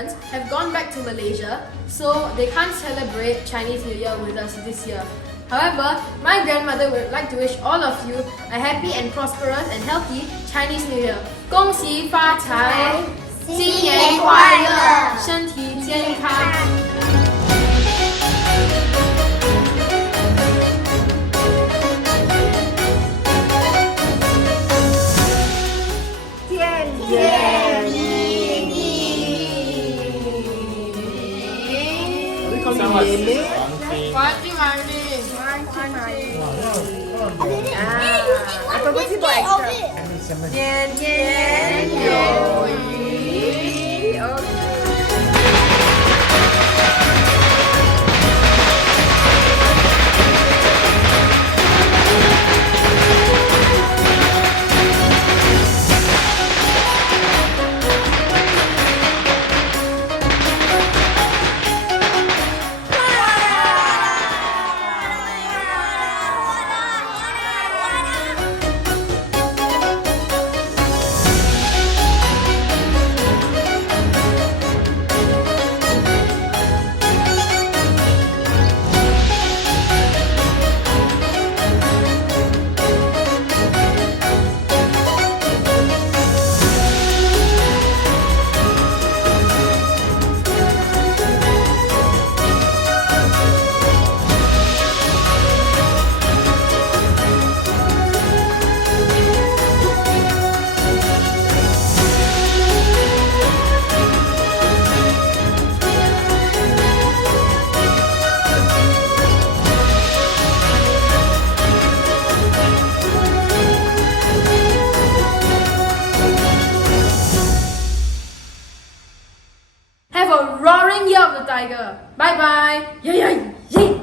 grandparents have gone back to Malaysia, so they can't celebrate Chinese New Year with us this year. However, my grandmother would like to wish all of you a happy and prosperous and healthy Chinese New Year. Gong Xi Fa Cai, 新年快乐，身体健康。天地Atau mesti buat extra. 年年有余。Have a roaring year of the tiger. Bye bye. Yay, yay, yay.